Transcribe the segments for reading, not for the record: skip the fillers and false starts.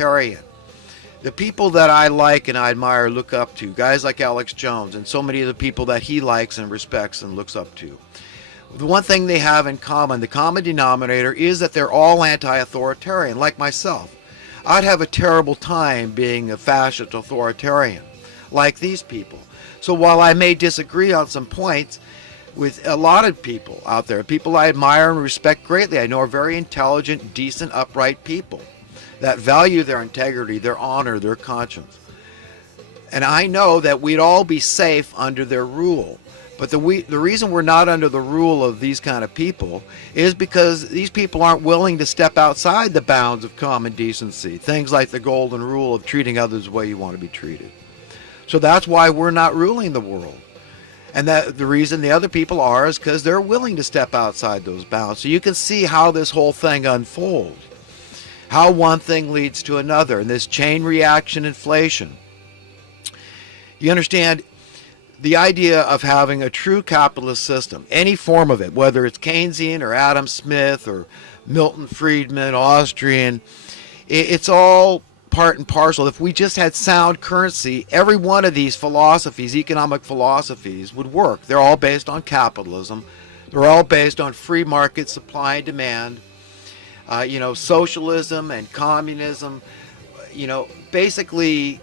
authoritarian. The people that I like and I admire, look up to, guys like Alex Jones and so many of the people that he likes and respects and looks up to. The one thing they have in common, the common denominator, is that they're all anti-authoritarian, like myself. I'd have a terrible time being a fascist authoritarian, like these people. So while I may disagree on some points with a lot of people out there, people I admire and respect greatly, I know are very intelligent, decent, upright people that value their integrity, their honor, their conscience. And I know that we'd all be safe under their rule. But the reason we're not under the rule of these kind of people is because these people aren't willing to step outside the bounds of common decency. Things like the golden rule of treating others the way you want to be treated. So that's why we're not ruling the world. And that the reason the other people are is because they're willing to step outside those bounds. So you can see how this whole thing unfolds. How one thing leads to another. And this chain reaction inflation. You understand? The idea of having a true capitalist system, any form of it, whether it's Keynesian or Adam Smith or Milton Friedman, Austrian, it's all part and parcel. If we just had sound currency, every one of these philosophies, economic philosophies, would work. They're all based on capitalism. They're all based on free market supply and demand. Socialism and communism, basically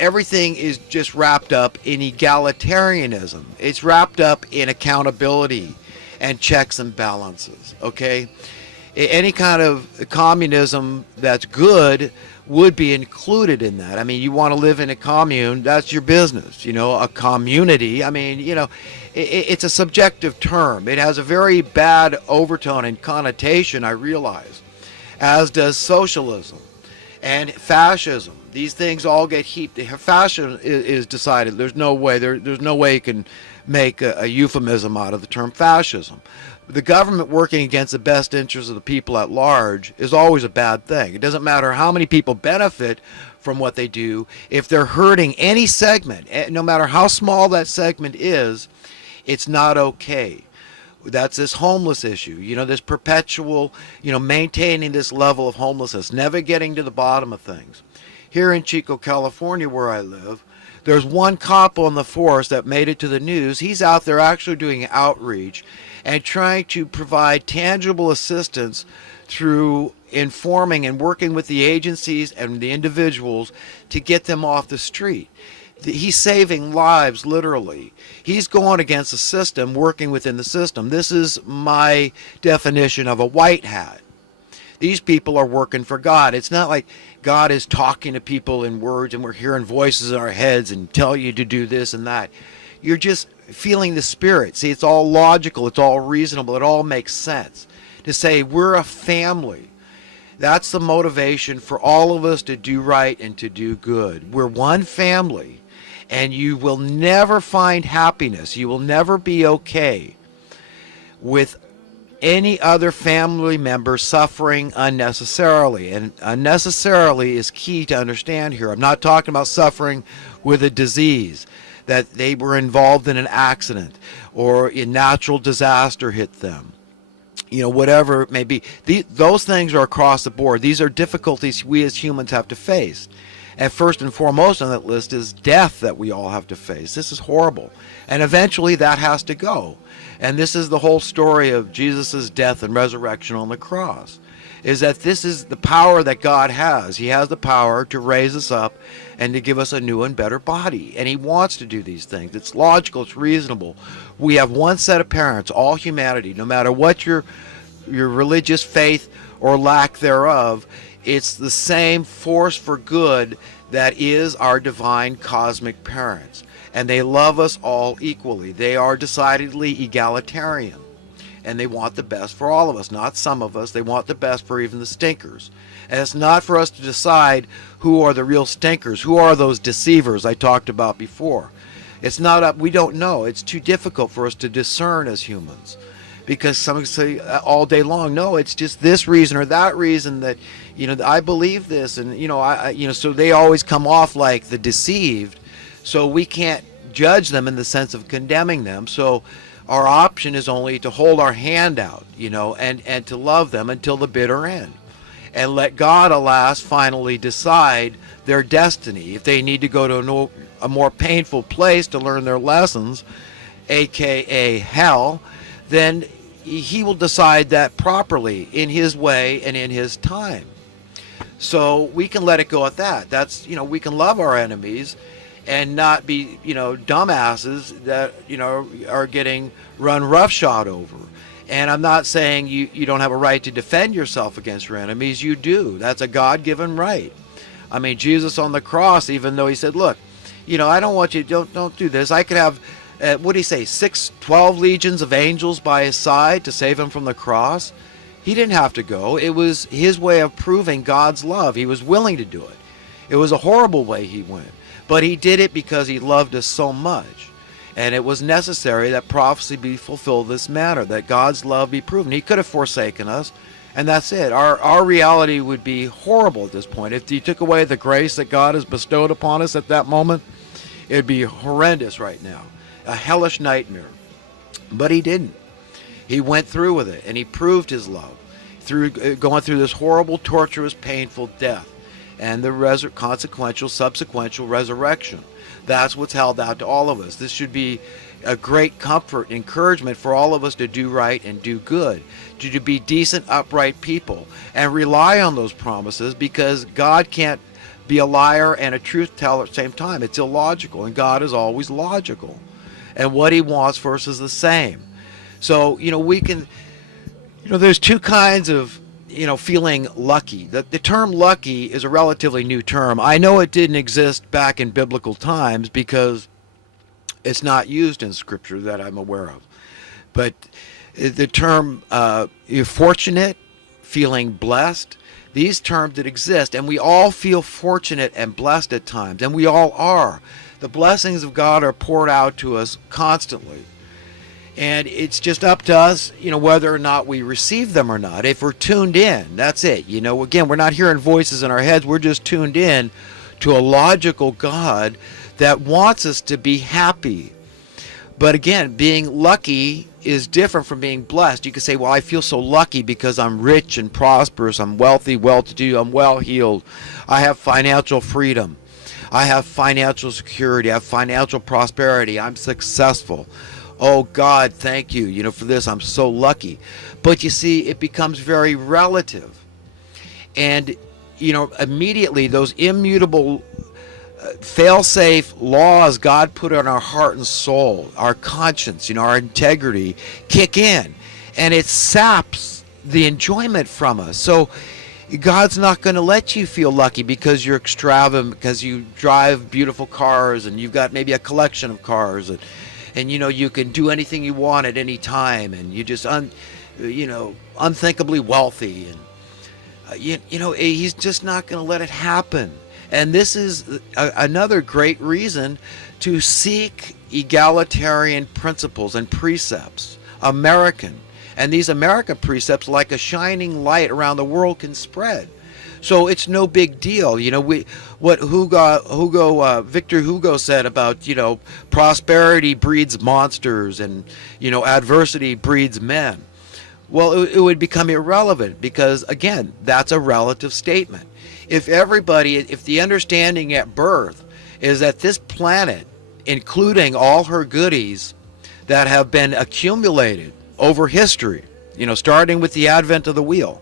everything is just wrapped up in egalitarianism. It's wrapped up in accountability and checks and balances, okay? Any kind of communism that's good would be included in that. I mean, you want to live in a commune, that's your business. A community, it's a subjective term. It has a very bad overtone and connotation, I realize, as does socialism and fascism. These things all get heaped. Fascism is decided. There's no way. There's no way you can make a euphemism out of the term fascism. The government working against the best interests of the people at large is always a bad thing. It doesn't matter how many people benefit from what they do. If they're hurting any segment, no matter how small that segment is, it's not okay. That's this homeless issue, this perpetual, maintaining this level of homelessness, never getting to the bottom of things. Here in Chico, California, where I live, there's one cop on the force that made it to the news. He's out there actually doing outreach and trying to provide tangible assistance through informing and working with the agencies and the individuals to get them off the street. He's saving lives, literally. He's going against the system, working within the system. This is my definition of a white hat. These people are working for God. It's not like God is talking to people in words and we're hearing voices in our heads and tell you to do this and that. You're just feeling the spirit. See, it's all logical. It's all reasonable. It all makes sense. To say we're a family. That's the motivation for all of us to do right and to do good. We're one family. And you will never find happiness. You will never be okay with any other family member suffering unnecessarily. And unnecessarily is key to understand here. I'm not talking about suffering with a disease, that they were involved in an accident or a natural disaster hit them. Whatever it may be. Those things are across the board. These are difficulties we as humans have to face. And first and foremost on that list is death that we all have to face. This is horrible. And eventually that has to go. And this is the whole story of Jesus' death and resurrection on the cross, is that this is the power that God has. He has the power to raise us up and to give us a new and better body. And he wants to do these things. It's logical. It's reasonable. We have one set of parents, all humanity, no matter what your religious faith or lack thereof. It's the same force for good that is our divine cosmic parents. And they love us all equally. They are decidedly egalitarian. And they want the best for all of us, not some of us. They want the best for even the stinkers. And it's not for us to decide who are the real stinkers, who are those deceivers I talked about before. It's not up, we don't know. It's too difficult for us to discern as humans. Because some say all day long, no, it's just this reason or that reason that, I believe this, and so they always come off like the deceived. So we can't judge them in the sense of condemning them. So our option is only to hold our hand out, and to love them until the bitter end. and let God, alas, finally decide their destiny. If they need to go to a more painful place to learn their lessons, aka hell, then he will decide that properly in his way and in his time. So we can let it go at that. That's, we can love our enemies and not be, dumbasses that, are getting run roughshod over. And I'm not saying you don't have a right to defend yourself against your enemies. You do. That's a God-given right. I mean, Jesus on the cross, even though he said, look, I don't want you, don't do this. I could have, what did he say, 12 legions of angels by his side to save him from the cross. He didn't have to go. It was his way of proving God's love. He was willing to do it. It was a horrible way he went. But he did it because he loved us so much. And it was necessary that prophecy be fulfilled this manner, that God's love be proven. He could have forsaken us, and that's it. Our reality would be horrible at this point. If he took away the grace that God has bestowed upon us at that moment, it would be horrendous right now. A hellish nightmare. But he didn't. He went through with it, and he proved his love through going through this horrible, torturous, painful death and the consequential, subsequential resurrection. That's what's held out to all of us. This should be a great comfort, encouragement for all of us to do right and do good, to be decent, upright people, and rely on those promises, because God can't be a liar and a truth teller at the same time. It's illogical, and God is always logical. And what he wants for us is the same. So, we can, there's two kinds of, feeling lucky. The term lucky is a relatively new term. I know it didn't exist back in biblical times because it's not used in Scripture that I'm aware of. But the term you're fortunate, feeling blessed, these terms that exist, and we all feel fortunate and blessed at times, and we all are. The blessings of God are poured out to us constantly. And it's just up to us, whether or not we receive them or not. If we're tuned in, that's it. Again, we're not hearing voices in our heads. We're just tuned in to a logical God that wants us to be happy. But again, being lucky is different from being blessed. You can say, well, I feel so lucky because I'm rich and prosperous. I'm wealthy, well-to-do. I'm well-heeled. I have financial freedom. I have financial security. I have financial prosperity. I'm successful. Oh, God, thank you, for this. I'm so lucky. But you see, it becomes very relative. And, immediately those immutable, fail-safe laws God put on our heart and soul, our conscience, our integrity, kick in. And it saps the enjoyment from us. So God's not going to let you feel lucky because you're extravagant, because you drive beautiful cars and you've got maybe a collection of cars, and you can do anything you want at any time, and you just unthinkably wealthy, and he's just not going to let it happen. And this is another great reason to seek egalitarian principles and precepts, American. And these American precepts, like a shining light around the world, can spread. So it's no big deal. What Victor Hugo said about, prosperity breeds monsters and, adversity breeds men. Well, it would become irrelevant because, again, that's a relative statement. If the understanding at birth is that this planet, including all her goodies that have been accumulated over history, starting with the advent of the wheel,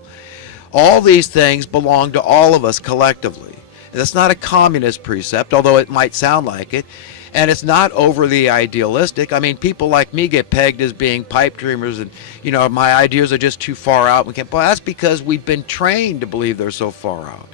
all these things belong to all of us collectively. That's not a communist precept, although it might sound like it. And it's not overly idealistic. I mean, people like me get pegged as being pipe dreamers and, my ideas are just too far out. Well, that's because we've been trained to believe they're so far out.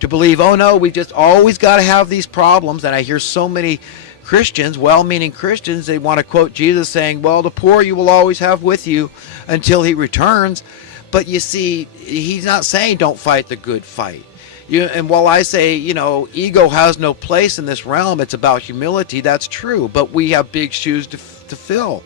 To believe, oh no, we just always got to have these problems. And I hear so many Christians, well-meaning Christians, they want to quote Jesus saying, well, the poor you will always have with you until he returns. But you see, he's not saying don't fight the good fight. And while I say, ego has no place in this realm, it's about humility, that's true. But we have big shoes to fill.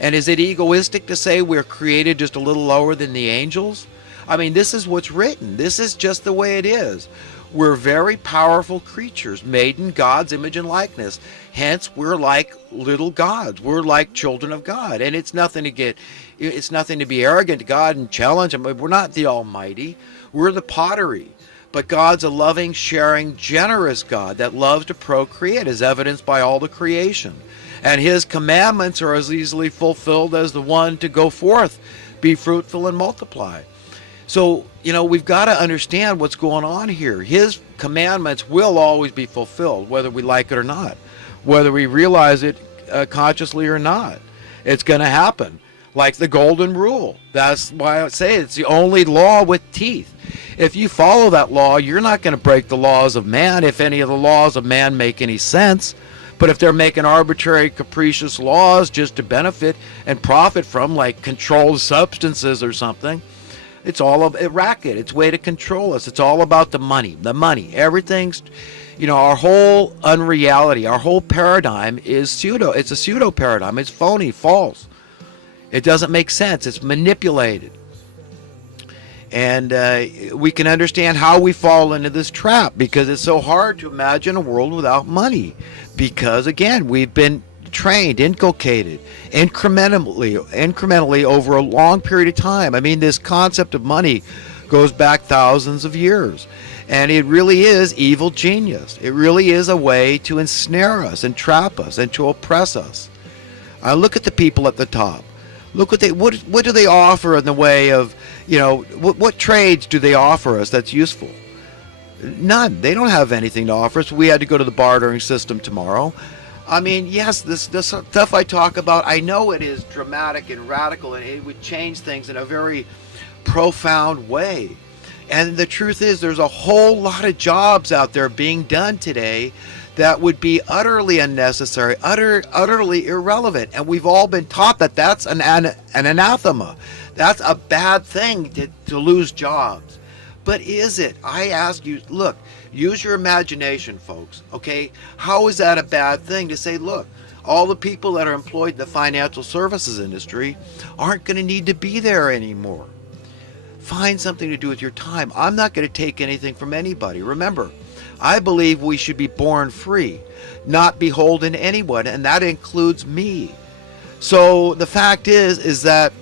And is it egoistic to say we're created just a little lower than the angels? I mean, this is what's written. This is just the way it is. We're very powerful creatures made in God's image and likeness. Hence, we're like little gods. We're like children of God. And it's nothing to be arrogant to God and challenge him. We're not the Almighty. We're the pottery. But God's a loving, sharing, generous God that loves to procreate, as evidenced by all the creation. And his commandments are as easily fulfilled as the one to go forth, be fruitful and multiply. So, we've got to understand what's going on here. His commandments will always be fulfilled, whether we like it or not, whether we realize it consciously or not. It's going to happen. Like the golden rule. That's why I say it's the only law with teeth. If you follow that law, you're not going to break the laws of man, if any of the laws of man make any sense. But if they're making arbitrary, capricious laws just to benefit and profit from, like controlled substances or something, it's all a racket. It's a way to control us. It's all about the money. The money. Everything's, our whole unreality, our whole paradigm is pseudo. It's a pseudo paradigm. It's phony, false. It doesn't make sense. It's manipulated. And we can understand how we fall into this trap, because it's so hard to imagine a world without money. Because, again, we've been trained, inculcated, incrementally over a long period of time. I mean, this concept of money goes back thousands of years. And it really is evil genius. It really is a way to ensnare us and trap us and to oppress us. Look at the people at the top. Look what do they offer in the way of, what trades do they offer us that's useful? None. They don't have anything to offer us. We had to go to the bartering system tomorrow. I mean, yes, this stuff I talk about, I know it is dramatic and radical, and it would change things in a very profound way. And the truth is, there's a whole lot of jobs out there being done today that would be utterly unnecessary, utterly irrelevant. And we've all been taught that that's an anathema. That's a bad thing to lose jobs. But is it? I ask you, look, use your imagination, folks, okay? How is that a bad thing to say, look, all the people that are employed in the financial services industry aren't going to need to be there anymore? Find something to do with your time. I'm not going to take anything from anybody. Remember, I believe we should be born free, not beholden to anyone, and that includes me. So the fact is that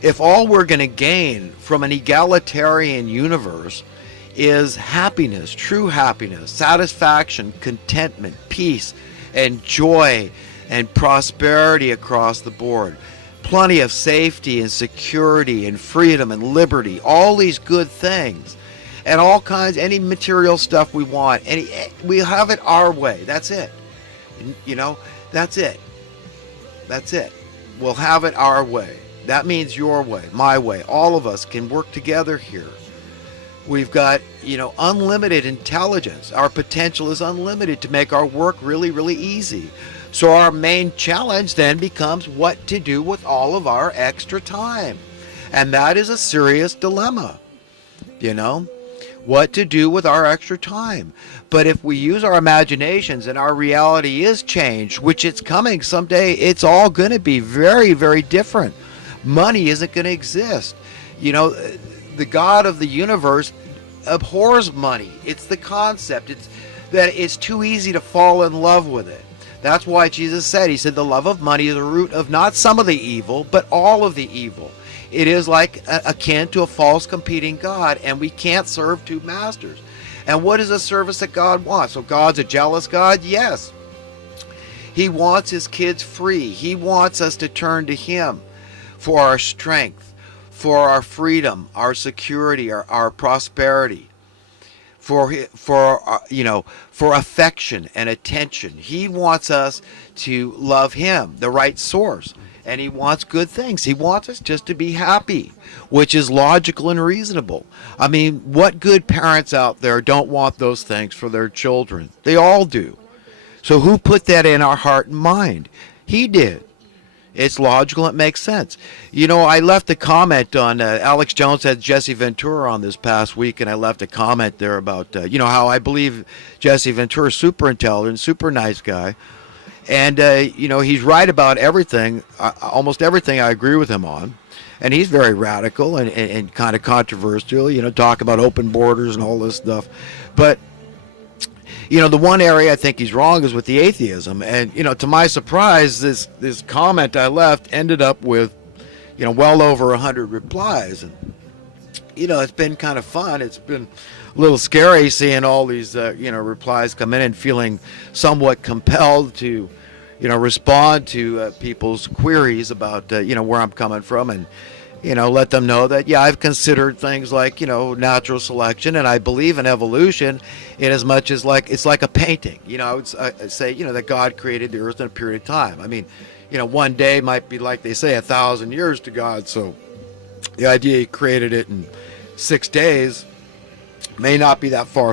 if all we're going to gain from an egalitarian universe is happiness, true happiness, satisfaction, contentment, peace, and joy, and prosperity across the board, plenty of safety and security and freedom and liberty, all these good things, and all kinds, any material stuff we want, we have it our way. That's it. That's it. We'll have it our way. That means your way, my way. All of us can work together here. We've got, unlimited intelligence. Our potential is unlimited to make our work really, really easy. So our main challenge then becomes what to do with all of our extra time. And that is a serious dilemma, what to do with our extra time. But if we use our imaginations and our reality is changed, which it's coming someday, it's all going to be very, very different. Money isn't going to exist. The God of the universe abhors money. It's the concept. It's that it's too easy to fall in love with it. That's why Jesus said, he said, the love of money is the root of not some of the evil, but all of the evil. It is like akin to a false competing God, and we can't serve two masters. And what is a service that God wants? So God's a jealous God? Yes. He wants his kids free. He wants us to turn to him for our strength, for our freedom, our security, our prosperity, for affection and attention. He wants us to love him, the right source, and he wants good things. He wants us just to be happy, which is logical and reasonable. I mean, what good parents out there don't want those things for their children? They all do. So who put that in our heart and mind? He did. It's logical. It makes sense. I left a comment on Alex Jones had Jesse Ventura on this past week, and I left a comment there about, how I believe Jesse Ventura is super intelligent, super nice guy. And, he's right about everything, almost everything I agree with him on. And he's very radical and kind of controversial, talk about open borders and all this stuff. But the one area I think he's wrong is with the atheism. And, to my surprise, this comment I left ended up with, well over 100 replies. And it's been kind of fun. It's been a little scary seeing all these, replies come in and feeling somewhat compelled to, respond to people's queries about, where I'm coming from, and, let them know that, yeah, I've considered things like, natural selection, and I believe in evolution in as much as it's like a painting. I would say, that God created the earth in a period of time. I mean, one day might be, like they say, 1,000 years to God. So the idea he created it in 6 days may not be that far